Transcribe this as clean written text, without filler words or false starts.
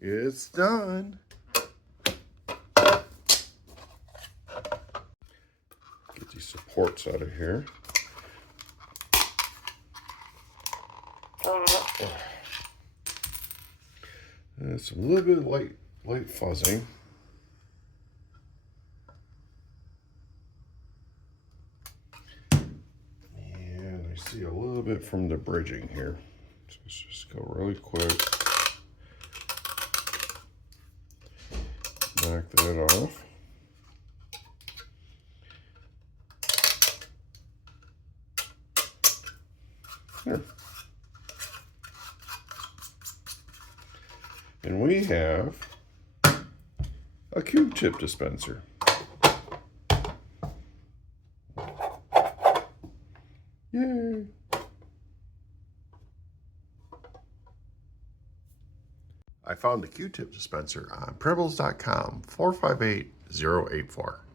It's done. Get these supports out of here. It's a little bit light fuzzing. And I see a little bit from the bridging here. So let's just go really quick. Knock that off. There. And we have a Qtip dispenser. Yay! I found the Qtip dispenser on Printables.com 458084.